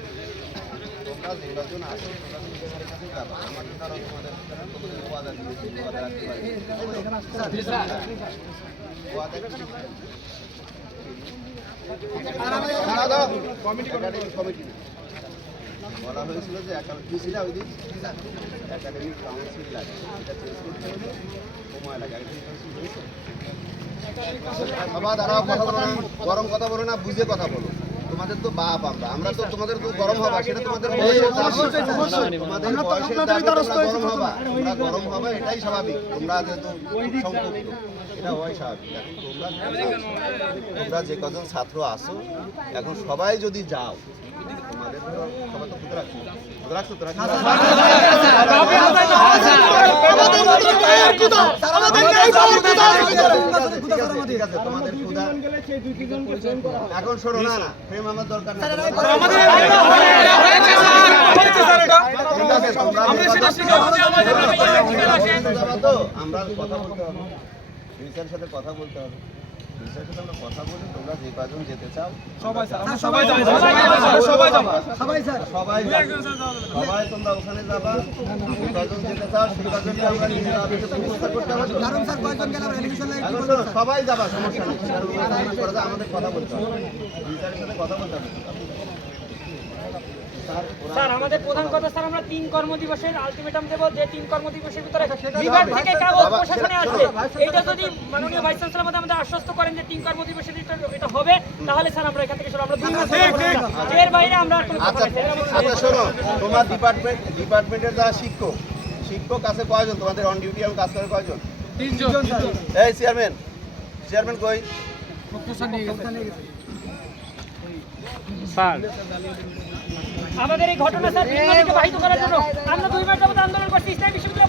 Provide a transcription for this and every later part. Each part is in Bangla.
তোমরা নির্বাচন আসো তোমরা নিজেদের কাছে যাব আমাদের দ্বারা তোমাদের তোমাদের ওয়াদা দিয়েছি ওয়াদা রাখতে পারি ওয়াদা কি? দাঁড়াও, দাঁড়াও। একাডেমিক কমিটি বলা হয়েছিল যে ছিল ওই দিন একাডেমিক কাউন্সিল লাগে। এটা চেঞ্জ করতে হলে সময় লাগে। একাডেমিক কাউন্সিল হয়েছে। বাবা দাঁড়াও কথা বলো না। গরম কথা বলো না বুঝে কথা বলো। তোমাদের তো বাপ আমরা। আমরা তো তোমাদের তো গরম হবা সেটা তোমাদের গরম হবা। তোমরা গরম হবা এটাই স্বাভাবিক। তোমরা যেহেতু এটা হয় স্বাভাবিক। এখন তোমরা তোমরা যে কজন ছাত্র আসো এখন সবাই যদি যাও এখন শোনো না না প্রেম আমার দরকার আমরা কথা বলতে হবে সাথে কথা বলতে হবে সাথে আমরা কথা বলে তোমরা যে কজন যেতে চাও সবাই সবাই সবাই সবাই সবাই তোমরা ওখানে যাবা। যে কজন যেতে চাও সেই কজনকে আমরা নিজেরা ব্যবস্থা করতে হবে। এখন শোনো, সবাই যাবা সমস্যা নেই। আমাদের কথা বলতে হবে। সাথে কথা বলতে হবে। স্যার আমাদের প্রধান কথা স্যার আমরা তিন কর্মদিবসের আলটিমেটাম দেব যে তিন কর্মদিবসের ভিতরে বিভাগ থেকে কাগজ প্রশাসনে আসবে। এইটা যদি মাননীয় ভাইস চ্যান্সেলর আমাদের আমাদের আশ্বস্ত করেন যে তিন কর্মদিবসের ভিতরে এটা হবে তাহলে স্যার আমরা এখান থেকে সরে আমরা দুই মাস এর বাইরে আমরা আর কোনো কথা আচ্ছা আচ্ছা শোনো তোমার ডিপার্টমেন্ট ডিপার্টমেন্টের যারা শিক্ষক শিক্ষক আছে কয়জন? তোমাদের অন ডিউটি এবং কাজ করে কয়জন? এই চেয়ারম্যান চেয়ারম্যান কই? আমাদের এই ঘটনা স্যার বিজ্ঞানীকে বাহিত করার জন্য আমরা দুই মাস যাবত আন্দোলন করছি। ইসলামী বিশ্ববিদ্যালয়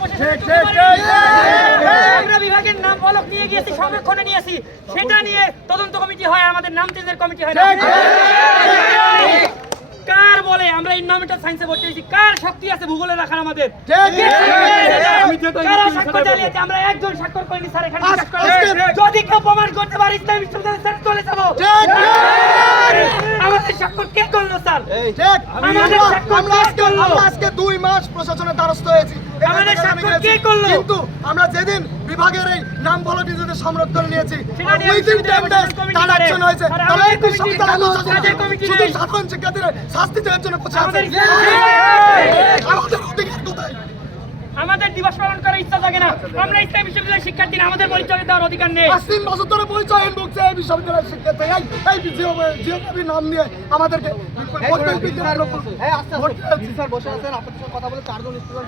আমরা বিভাগের নাম ফলক নিয়ে গিয়েছি সংরক্ষণে নিয়েছি সেটা নিয়ে তদন্ত কমিটি হয় আমাদের নাম চেঞ্জের কমিটি হয়। কার বলে আমরা এনভায়রনমেন্টাল সায়েন্সে ভর্তি হয়েছি? কার শক্তি আছে ভূগোলে রাখার আমাদের? আমরা একজন স্বাক্ষর করিনি স্যার এখানে। যদি কেউ প্রমাণ করতে পারে ইসলামী বিশ্ববিদ্যালয় স্যার চলে যাব। স্বাক্ষর কে করল স্যার? আমাদের স্বাক্ষর কে আজকে দুই মাস প্রশাসনের দ্বারস্থ হয়েছি। আমাদের স্বাক্ষর কে করল? কিন্তু আমরা যেদিন বিভাগের এই নাম যদি সংরক্ষণ নিয়েছি উইদিন বিশ্ববিদ্যালয় ডেজ তার অ্যাকশন হয়েছে তাহলে শুধু সাধারণ শাস্তি দেওয়ার জন্য পৌঁছে আছে আমাদের আমাদের অধিকার কোথায় আমাদের দিবস পালন করার ইচ্ছা থাকে না আমরা ইসলাম বিশ্ববিদ্যালয়ের শিক্ষার্থী না, আমাদের পরিচয় দেওয়ার অধিকার নেই। পাঁচ তিন বছর ধরে পরিচয় ভুগছে এই বিশ্ববিদ্যালয়ের শিক্ষার্থী। এই এই জিওগ্রাফির নাম নিয়ে আমাদেরকে কথা বলে চারজন বিজ্ঞান